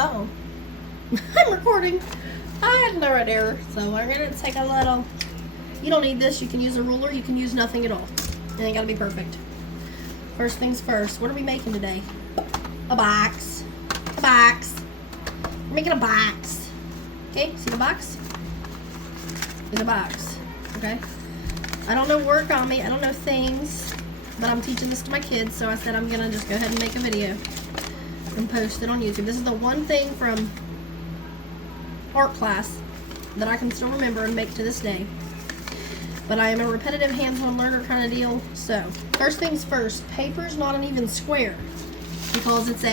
Uh-oh. I'm recording. I had no error, so we're gonna take a little. You don't need this. You can use a ruler. You can use nothing at all. It ain't gotta be perfect. First things first. What are we making today? A box. A box. We're making a box. Okay, see the box? It's a box. Okay. I don't know work on me. I don't know things, but I'm teaching this to my kids, so I said I'm gonna just go ahead and make a video and post it on YouTube. This is the one thing from art class that I can still remember and make to this day. But I am a repetitive hands-on learner kind of deal. So, first things first, paper's not an even square because it's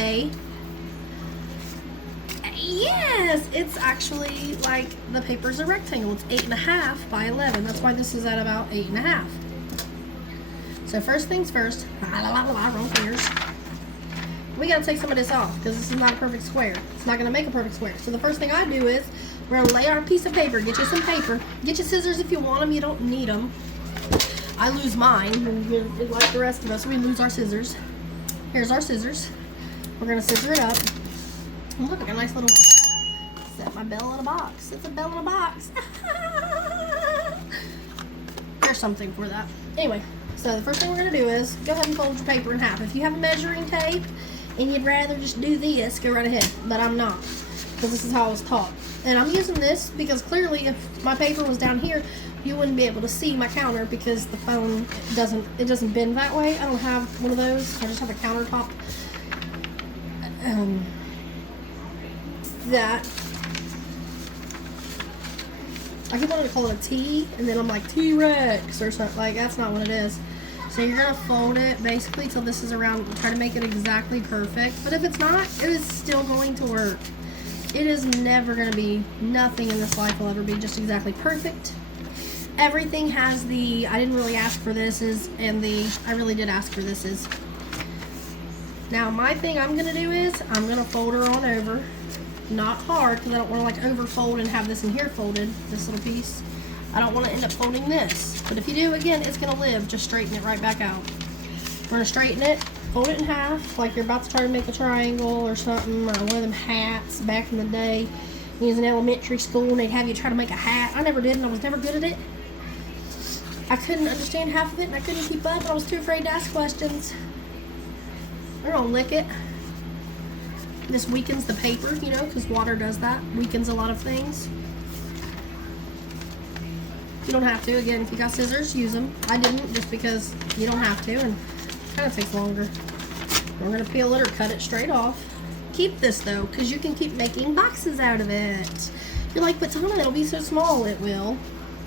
yes, it's actually like the paper's a rectangle. It's 8.5 by 11. That's why this is at about 8.5. So first things first, wrong fingers. We gotta take some of this off because this is not a perfect square. It's not gonna make a perfect square. So the first thing I do is we're gonna lay our piece of paper. Get you some paper. Get your scissors if you want them. You don't need them. I lose mine, and like the rest of us, we lose our scissors. Here's our scissors. We're gonna scissor it up. Oh, look, I got a nice little. Set my bell in a box. It's a bell in a box. There's something for that. Anyway, so the first thing we're gonna do is go ahead and fold your paper in half. If you have a measuring tape and you'd rather just do this, go right ahead. But I'm not, because this is how I was taught. And I'm using this because clearly if my paper was down here, you wouldn't be able to see my counter because the phone doesn't bend that way. I don't have one of those. I just have a countertop. That I keep wanting to call it a T, and then I'm like T-Rex or something. Like, that's not what it is. So you're gonna fold it basically till this is around. Try to make it exactly perfect. But if it's not, it is still going to work. It is never gonna be. Nothing in this life will ever be just exactly perfect. Everything has the I didn't really ask for this is, and the I really did ask for this is. Now my thing I'm gonna do is I'm gonna fold her on over. Not hard, because I don't want to like overfold and have this in here folded, this little piece. I don't want to end up folding this. But if you do, again, it's going to live. Just straighten it right back out. We're going to straighten it, fold it in half, like you're about to try to make a triangle or something, or one of them hats back in the day. When you was in elementary school and they'd have you try to make a hat. I never did, and I was never good at it. I couldn't understand half of it, and I couldn't keep up, and I was too afraid to ask questions. We're going to lick it. This weakens the paper, you know, because water does that. Weakens a lot of things. You don't have to. Again, if you got scissors, use them. I didn't, just because you don't have to, and it kind of takes longer. We're going to peel it or cut it straight off. Keep this, though, because you can keep making boxes out of it. You're like, but Tana, it'll be so small. It will.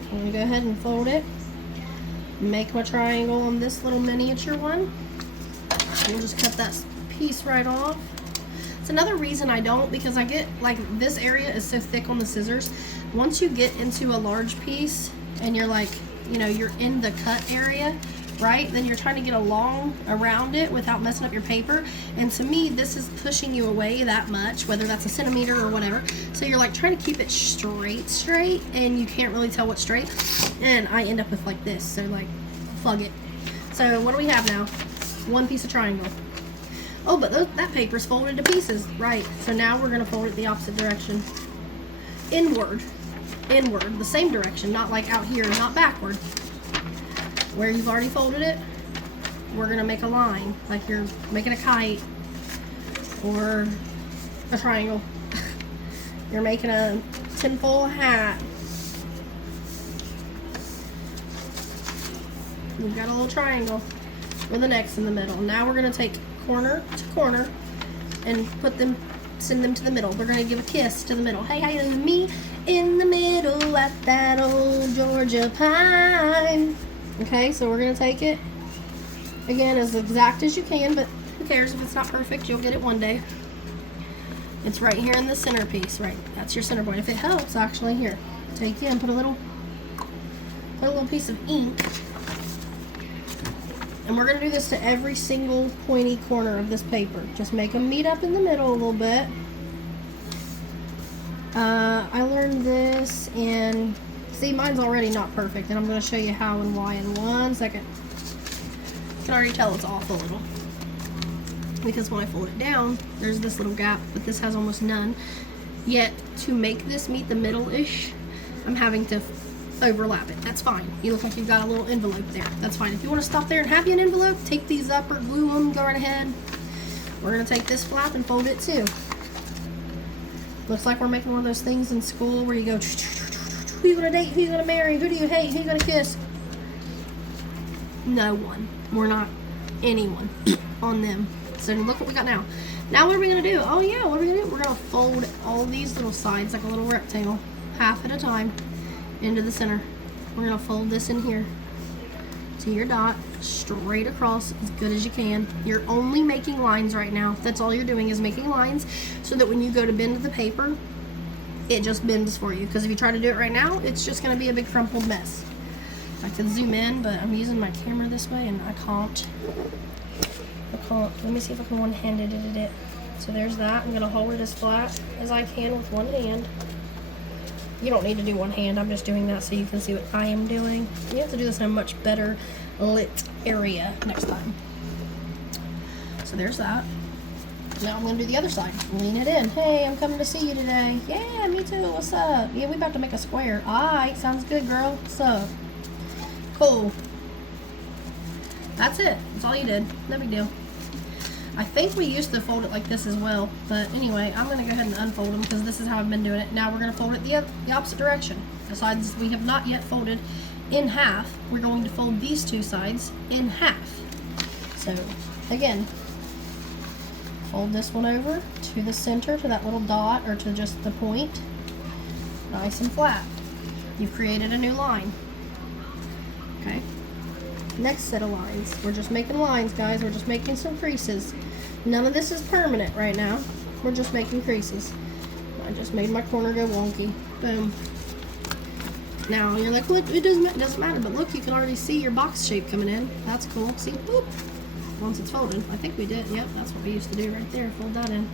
I'm going to go ahead and fold it. Make my triangle on this little miniature one. We'll just cut that piece right off. Another reason I don't, because I get like this area is so thick on the scissors. Once you get into a large piece and you're like, you know, you're in the cut area, right? Then you're trying to get along around it without messing up your paper. And to me, this is pushing you away that much, whether that's a centimeter or whatever. So you're like trying to keep it straight, and you can't really tell what's straight. And I end up with like this. So like, plug it. So what do we have now? One piece of triangle. Oh, but that paper's folded to pieces. Right, so now we're going to fold it the opposite direction. Inward. Inward. The same direction, not like out here, not backward. Where you've already folded it, we're going to make a line, like you're making a kite or a triangle. You're making a tinfoil hat. We've got a little triangle with an X in the middle. Now we're going to take corner to corner and send them to the middle. We're going to give a kiss to the middle. Hey, hey, there's me in the middle at that old Georgia pine. Okay, so we're going to take it again as exact as you can, but who cares if it's not perfect? You'll get it one day. It's right here in the centerpiece, right? That's your center point. If it helps, actually, here, take it and put a little piece of ink. And we're going to do this to every single pointy corner of this paper. Just make them meet up in the middle a little bit. I learned this in, see, mine's already not perfect, and I'm going to show you how and why in 1 second. You can already tell it's off a little. because when I fold it down, there's this little gap, but this has almost none. Yet, to make this meet the middle-ish, I'm having to overlap it. That's fine. You look like you've got a little envelope there. That's fine. If you want to stop there and have you an envelope, take these up or glue them, go right ahead. We're going to take this flap and fold it too. Looks like we're making one of those things in school where you go, who you going to date, who you going to marry, who do you hate, who you going to kiss? No one. We're not anyone on them. So look what we got now. Now what are we going to do? Oh yeah, what are we going to do? We're going to fold all these little sides like a little rectangle, half at a time, into the center. We're going to fold this in here to your dot, straight across as good as you can. You're only making lines right now. That's all you're doing is making lines so that when you go to bend the paper, it just bends for you. Because if you try to do it right now, it's just going to be a big crumpled mess. I could zoom in, but I'm using my camera this way and I can't. Let me see if I can one-handed it. So there's that. I'm going to hold it as flat as I can with one hand. You don't need to do one hand. I'm just doing that so you can see what I am doing. You have to do this in a much better lit area next time. So there's that. Now I'm going to do the other side. Lean it in. Hey, I'm coming to see you today. Yeah, me too. What's up? Yeah, we about to make a square. Alright, sounds good, girl. What's up? Cool. That's it. That's all you did. No big deal. I think we used to fold it like this as well, but anyway, I'm going to go ahead and unfold them because this is how I've been doing it. Now we're going to fold it the opposite direction. The sides we have not yet folded in half, we're going to fold these two sides in half. So, again, fold this one over to the center, to that little dot, or to just the point. Nice and flat. You've created a new line. Okay. Next set of lines. We're just making lines, guys. We're just making some creases. None of this is permanent right now. We're just making creases. I just made my corner go wonky. Boom. Now you're like, look, it doesn't matter, but look, you can already see your box shape coming in. That's cool. See, boop. Once it's folded. I think we did. Yep, that's what we used to do right there. Fold that in.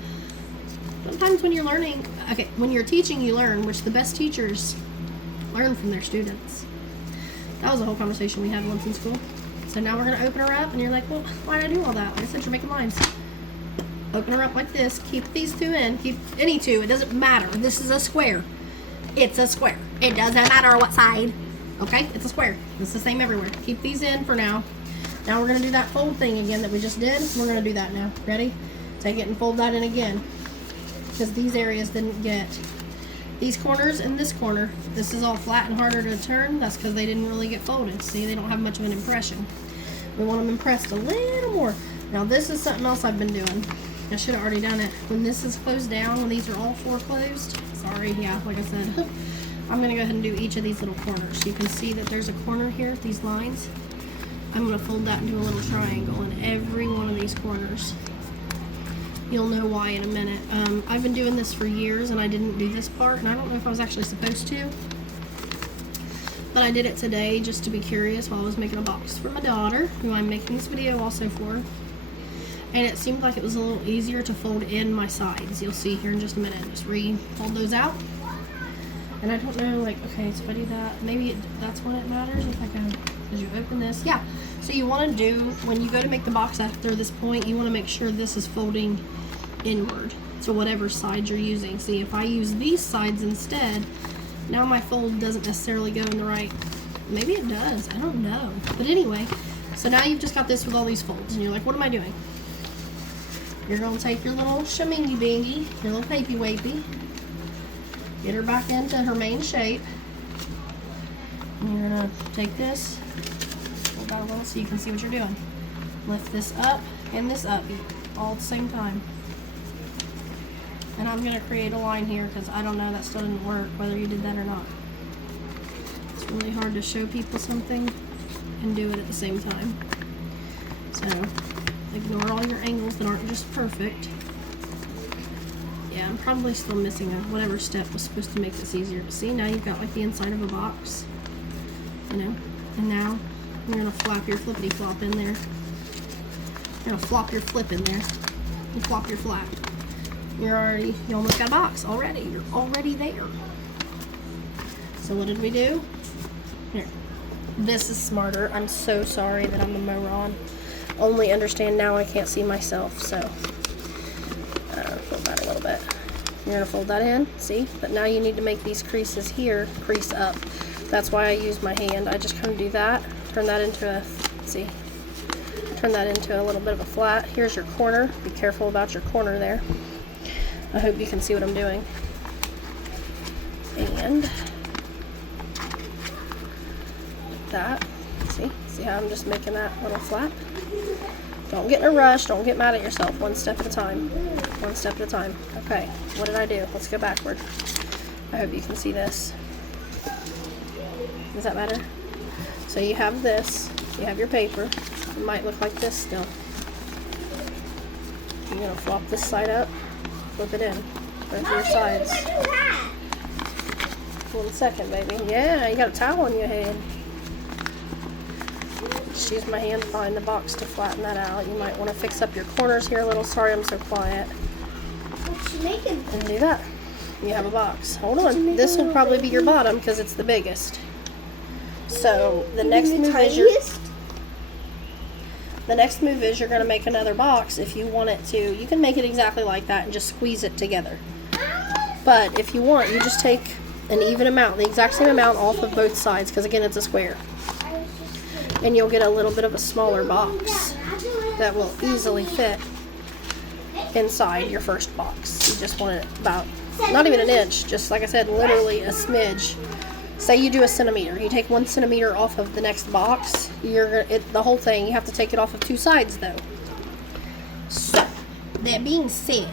Sometimes when you're learning, okay, when you're teaching, you learn, which the best teachers learn from their students. That was a whole conversation we had once in school. So now we're going to open her up, and you're like, well, why did I do all that? Like I said, you're making lines. Open her up like this. Keep these two in. Keep any two. It doesn't matter. This is a square. It's a square. It doesn't matter what side. Okay? It's a square. It's the same everywhere. Keep these in for now. Now we're going to do that fold thing again that we just did. We're going to do that now. Ready? Take it and fold that in again. Because these areas didn't get... These corners and this corner, this is all flat and harder to turn. That's because they didn't really get folded. See, they don't have much of an impression. We want them impressed a little more. Now this is something else I've been doing. I should have already done it. When this is closed down, when these are all four closed, sorry, yeah, like I said, I'm going to go ahead and do each of these little corners. You can see that there's a corner here, these lines. I'm going to fold that into a little triangle in every one of these corners. You'll know why in a minute. I've been doing this for years and I didn't do this part, and I don't know if I was actually supposed to, but I did it today just to be curious while I was making a box for my daughter, who I'm making this video also for. And it seemed like it was a little easier to fold in my sides. You'll see here in just a minute. Just fold those out. And I don't know, like, okay, so if I do that, maybe that's when it matters. If I can, as you open this, yeah. So you want to do, when you go to make the box after this point, you want to make sure this is folding inward to whatever side you're using. See, if I use these sides instead, now my fold doesn't necessarily go in the right, maybe it does, I don't know. But anyway, so now you've just got this with all these folds, and you're like, what am I doing? You're going to take your little shamingy bingy, your little papey wapey, get her back into her main shape, and you're going to take this, hold that a little so you can see what you're doing. Lift this up and this up all at the same time. And I'm going to create a line here because I don't know, that still didn't work whether you did that or not. It's really hard to show people something and do it at the same time. So ignore all your angles that aren't just perfect. Yeah, I'm probably still missing whatever step was supposed to make this easier. See, now you've got like the inside of a box, you know, and now you're going to flap your flippity flop in there. You're going to flop your flip in there and flop your flap. You almost got a box already. You're already there. So what did we do? Here. This is smarter. I'm so sorry that I'm a moron. only understand now I can't see myself, so fold that a little bit. You're gonna fold that in, see? But now you need to make these creases here crease up. That's why I use my hand. I just kind of do that, turn that into a, see? Turn that into a little bit of a flat. Here's your corner. Be careful about your corner there. I hope you can see what I'm doing. And that, see how I'm just making that little flap? Don't get in a rush, don't get mad at yourself. One step at a time. One step at a time. Okay, what did I do? Let's go backward. I hope you can see this. Does that matter? So you have this, you have your paper. It might look like this still. You're gonna flop this side up, flip it in, both your sides. 1 second, baby. Yeah, you got a towel on your head. Just use my hand behind the box to flatten that out. You might want to fix up your corners here a little. Sorry I'm so quiet. What you making? And do that. You have a box. Hold on. This will probably be your bottom because it's the biggest. So the next move is you're going to make another box if you want it to. You can make it exactly like that and just squeeze it together. But if you want, you just take an even amount, the exact same amount off of both sides, because again it's a square. And you'll get a little bit of a smaller box that will easily fit inside your first box. You just want it about, not even an inch, just like I said, literally a smidge. Say you do a centimeter. You take 1 centimeter off of the next box. The whole thing, you have to take it off of 2 sides though. So, that being said,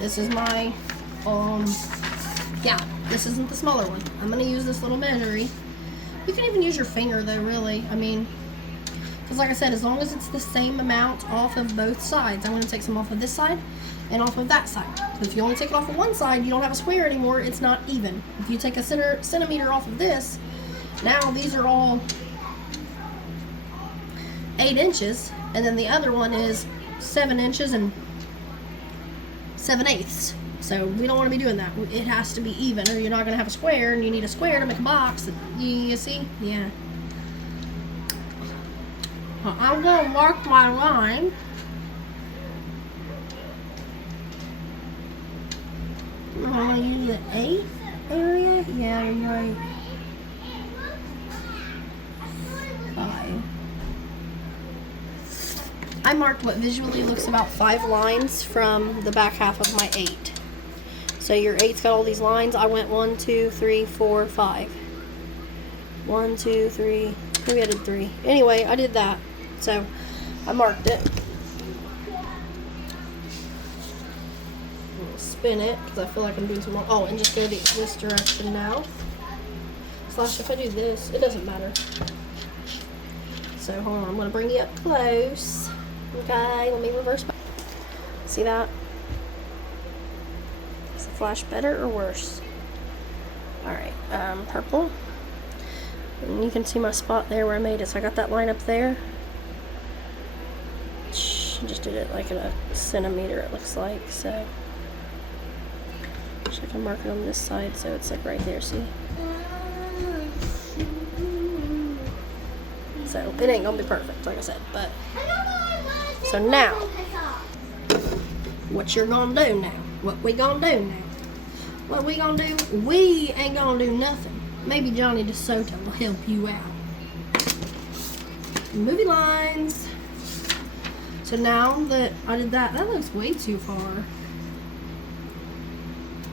this is my, yeah, this isn't the smaller one. I'm going to use this little measuring. You can even use your finger though, really. I mean, because like I said, as long as it's the same amount off of both sides. I'm going to take some off of this side and off of that side. If you only take it off of one side, you don't have a square anymore. It's not even. If you take a centimeter off of this, now these are all 8 inches, and then the other one is 7 inches and 7/8. So we don't want to be doing that. It has to be even, or you're not going to have a square, and you need a square to make a box. You see? Yeah. Well, I'm going to mark my line. I'm going to use the 8th area. Yeah, you're right. 5. I marked what visually looks about 5 lines from the back half of my 8. So your 8's got all these lines. I went 1, 2, 3, 4, 5. 1, 2, 3. Maybe I did 3. Anyway, I did that. So I marked it. Spin it because I feel like I'm doing some more. Oh, and just go this direction now. Slash, if I do this, it doesn't matter. So hold on, I'm going to bring you up close. Okay, let me reverse back. See that? Is the flash better or worse? Alright, purple. And you can see my spot there where I made it. So I got that line up there. Just did it like in a centimeter, it looks like. So I can mark it on this side so it's like right there, see? So it ain't gonna be perfect, like I said, but so now what you're gonna do now? What we gonna do now? What we gonna do? We ain't gonna do nothing. Maybe Johnny DeSoto will help you out. Movie lines. So now that I did that, that looks way too far.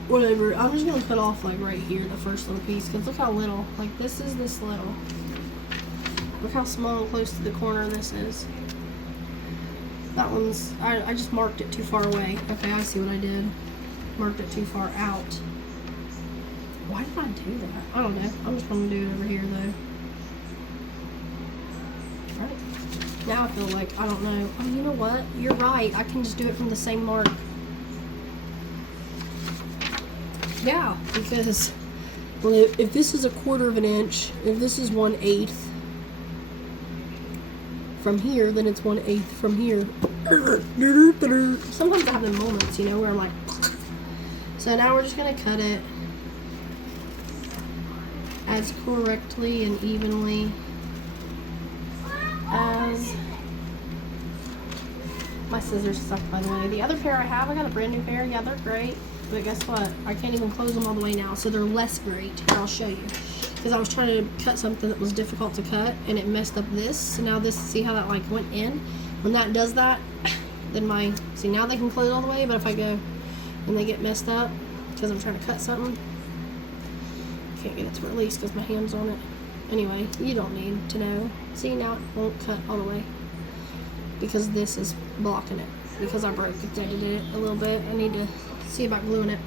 Whatever, I'm just gonna cut off like right here, the first little piece, because look how little, like this is this little. Look how small and close to the corner this is. That one's, I just marked it too far away. Okay, I see what I did. Marked it too far out. Why did I do that? I don't know. I'm just gonna do it over here though. Right. Now I feel like, I don't know. Oh, you know what? You're right. I can just do it from the same mark. Yeah, because well, if this is 1/4 of an inch, if this is 1/8 from here, then it's 1/8 from here. Sometimes I have the moments, you know, where I'm like, so now we're just gonna cut it as correctly and evenly is... My scissors suck, by the way. The other pair I have, I got a brand new pair. Yeah, they're great. But guess what? I can't even close them all the way now, so they're less great. Here, I'll show you. Because I was trying to cut something that was difficult to cut, and it messed up this. So now this, see how that like went in? When that does that, then my, see now they can close all the way, but if I go and they get messed up, because I'm trying to cut something, can't get it to release because my hand's on it. Anyway, you don't need to know. See, now it won't cut all the way because this is blocking it. Because I broke it, I did it a little bit. I need to see about gluing it.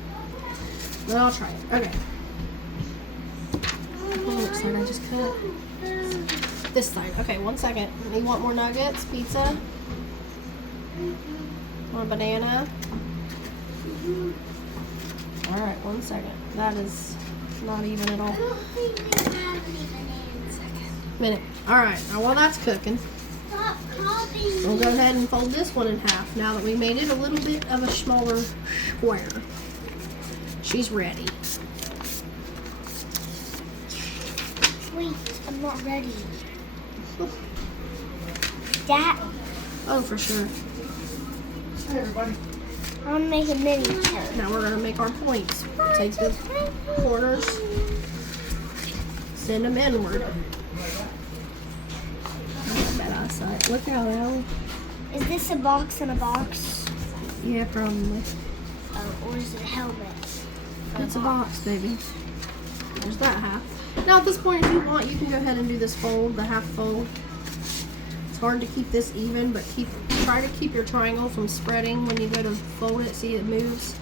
But I'll try it. Okay. Which side I just cut? This side. Okay, 1 second. You want more nuggets? Pizza? Want a banana? Alright, 1 second. That is not even at all. I don't think we have any bananas. Minute. Alright, now while that's cooking, Stop copying. we'll go ahead and fold this one in half now that we made it a little bit of a smaller square. She's ready. Wait, I'm not ready. That, Oh, for sure. Hey everybody. I want to make a miniature. Now we're going to make our points. Take the corners, send them inward. Not bad eyesight. Look out, Allie. Is this a box in a box? Yeah, probably. Or is it a helmet? It's a box, baby. There's that half. Now at this point, if you want, you can go ahead and do this fold, the half fold. It's hard to keep this even, but try to keep your triangle from spreading when you go to fold it. See, it moves.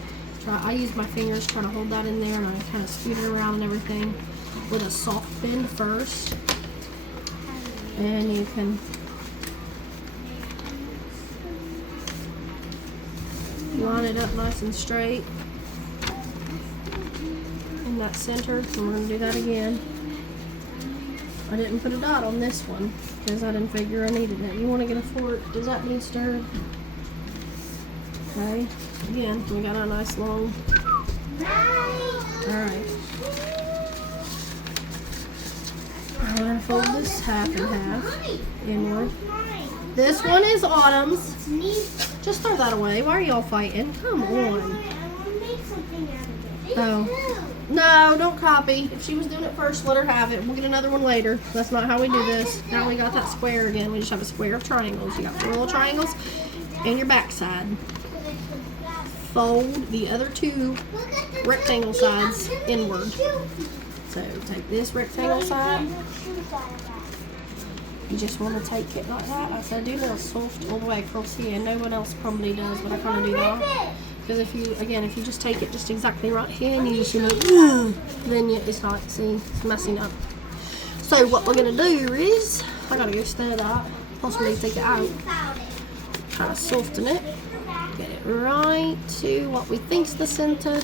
I use my fingers, try to hold that in there, and I kind of scoot it around and everything with a soft bend first. And you can line it up nice and straight in that center. And we're going to do that again. I didn't put a dot on this one because I didn't figure I needed it. You want to get a fork? Does that need stirred? Okay. Again, we got a nice long. Alright. Now we're going to fold this half and half inward. This one is Autumn's. Just throw that away. Why are y'all fighting? Come on. I want to make something out of it. Oh. No, don't copy. If she was doing it first, let her have it. We'll get another one later. That's not how we do this. Now we got that square again. We just have a square of triangles. You got 4 little triangles and your back side. Fold the other 2 rectangle sides inward. So take this rectangle side. You just want to take it like that. I said do this soft all the way across here. No one else probably does, but I kind of do that. Because if you just take it just exactly right here and you just, then it's not, see, it's messing up. So what we're going to do is, I got to go stir that, possibly take it out, kind of soften it, get it right to what we think's the center,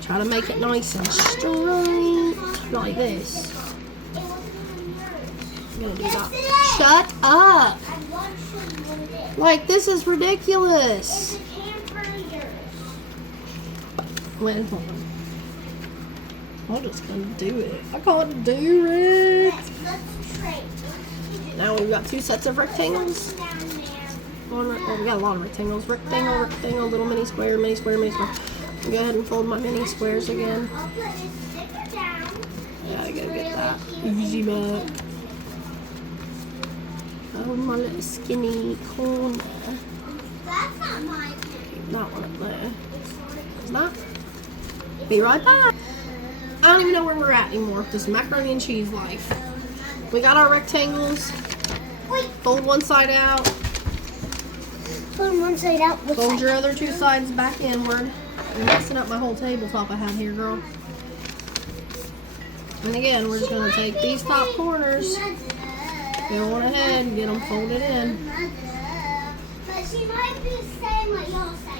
try to make it nice and straight, like this. I'm going to do that. Shut up! Like, this is ridiculous. Wait, hold on. I'm just gonna do it. I can't do it. Now we've got 2 sets of rectangles. Well, we got a lot of rectangles. Rectangle, rectangle, little mini square, mini square, mini square. I'll go ahead and fold my mini squares again. Gotta go get that easy back. Oh, my little skinny corner. That's not my Keep that one up there. Is that? Be right back. I don't even know where we're at anymore. This macaroni and cheese life. We got our rectangles. Fold one side out. Fold one side out. Fold your other 2 sides back inward. You're messing up my whole tabletop I have here, girl. And again, we're just going to take these top corners. Go on ahead and get them folded in. But she might be saying what y'all say.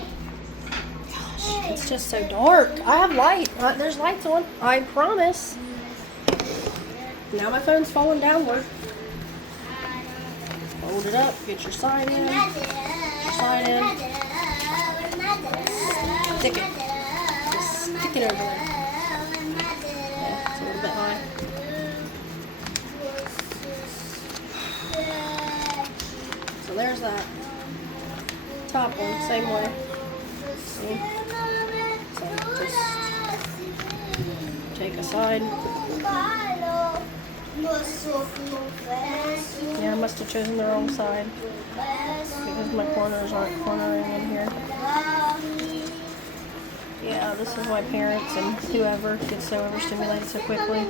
It's just so dark. I have light. There's lights on. I promise. Now my phone's falling downward. Fold it up. Get your side in. Your side in. Stick it. Just stick it over there. Yeah, it's a little bit high. there's that top one, same way. See? So just take a side. Yeah, I must have chosen the wrong side because my corners aren't cornering in here. Yeah, this is why parents and whoever gets so overstimulated so quickly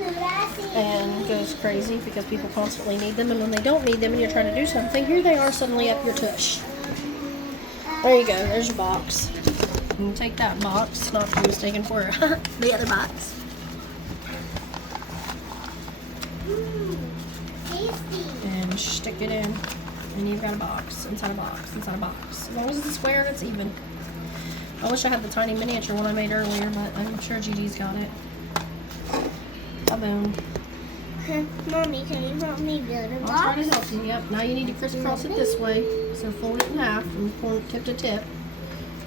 and goes crazy because people constantly need them, and when they don't need them and you're trying to do something, here they are suddenly up your tush. There you go, there's your box. You take that box, not to be mistaken for the other box. And stick it in, and you've got a box, inside a box, inside a box. As long as it's square and it's even. I wish I had the tiny miniature one I made earlier, but I'm sure Gigi's got it. Ba-boom. Mommy, can you help me build a box? I'll try to help you. Yep. Now you need to crisscross it this way. So fold it in half and pull tip to tip.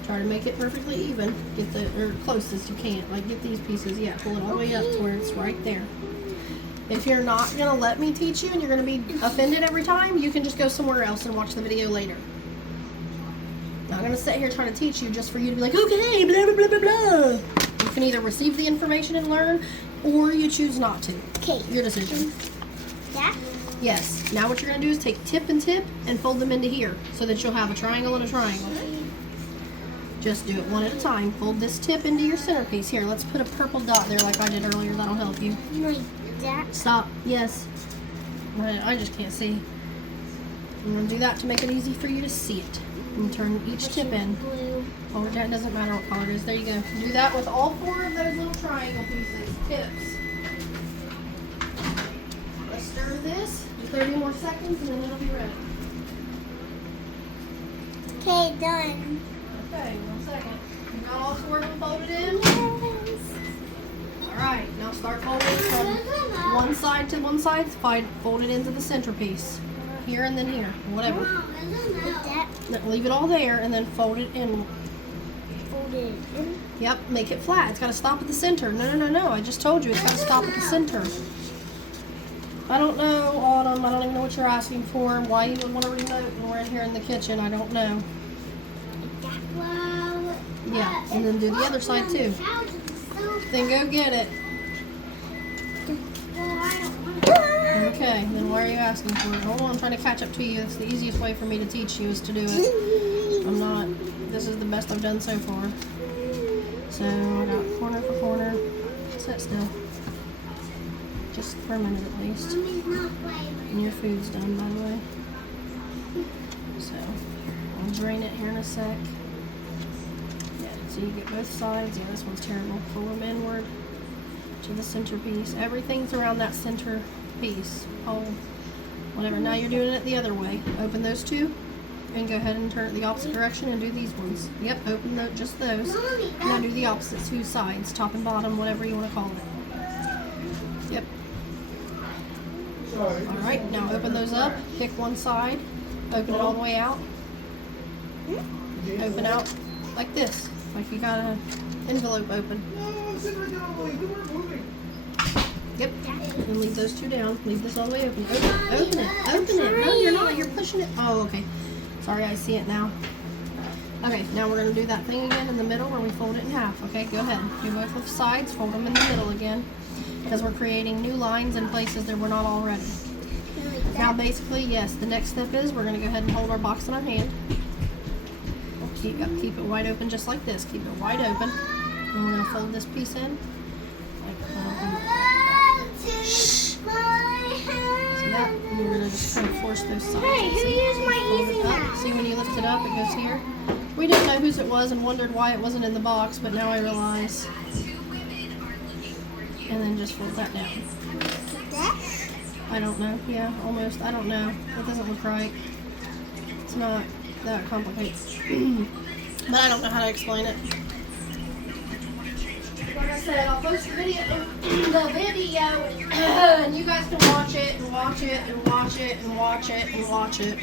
Try to make it perfectly even. Get the close as you can. Like get these pieces. Yeah. Pull it all the way up to where it's right there. If you're not gonna let me teach you and you're gonna be offended every time, you can just go somewhere else and watch the video later. I'm not gonna sit here trying to teach you just for you to be like, okay, blah blah blah blah blah. You can either receive the information and learn, or you choose not to. Okay. Your decision. Yeah? Yes. Now what you're going to do is take tip and fold them into here so that you'll have a triangle and a triangle. Just do it one at a time. Fold this tip into your centerpiece. Here, let's put a purple dot there like I did earlier. That'll help you. Like that? Stop. Yes. I just can't see. I'm going to do that to make it easy for you to see it. And turn each tip in. Blue. Oh, that doesn't matter what color it is. There you go. Do that with all 4 of those little triangle pieces. Tips. Let's stir this. 30 more seconds and then it'll be ready. Okay, done. Okay, 1 second. You got all 4 of them folded in? Yes. Alright, now start folding from one side to one side. Fold it into the centerpiece. Here and then here. Whatever. Like that. Now, leave it all there and then fold it in. Fold it in. Yep, make it flat. It's got to stop at the center. No. I just told you it's got to stop at the center. I don't know, Autumn. I don't even know what you're asking for. Why you would want to remote when we're in here in the kitchen. I don't know. Yeah, and then do the other side too. Then go get it. Okay, then why are you asking for it? Hold on, I'm trying to catch up to you. It's the easiest way for me to teach you is to do it. I'm not. This is the best I've done so far. So I got corner for corner. Sit still. Just for a minute at least. And your food's done, by the way. So I'll drain it here in a sec. Yeah, so you get both sides. Yeah, this one's terrible. Pull them inward to the centerpiece. Everything's around that center piece. Hole, whatever. Now you're doing it the other way. Open those 2 and go ahead and turn it the opposite direction and do these ones. Yep, open just those. Now do the opposite 2 sides, top and bottom, whatever you want to call it. Yep. Alright, now open those up. Pick one side. Open it all the way out. Open out like this. Like you got an envelope open. Yep. And leave those 2 down. Leave this all the way open. Open it. No, you're not. You're pushing it. Oh, okay. Sorry, I see it now. Okay, now we're going to do that thing again in the middle where we fold it in half. Okay, go ahead. Do both of the sides. Fold them in the middle again. Because we're creating new lines in places that we're not already. Now basically, yes, the next step is we're going to go ahead and hold our box in our hand. Keep it wide open just like this. Keep it wide open. And we're going to fold this piece in. Like see that? And we're going to just kind of force those sides. Hey, who used my Fold easy it up. knife? See when you lift it up, it goes here. We didn't know whose it was and wondered why it wasn't in the box, but now I realize. And then just fold that down. I don't know. Yeah, almost. I don't know. It doesn't look right. It's not that complicated. But I don't know how to explain it. Like I said, I'll post the video, and you guys can watch it and watch it and watch it and watch it and watch it.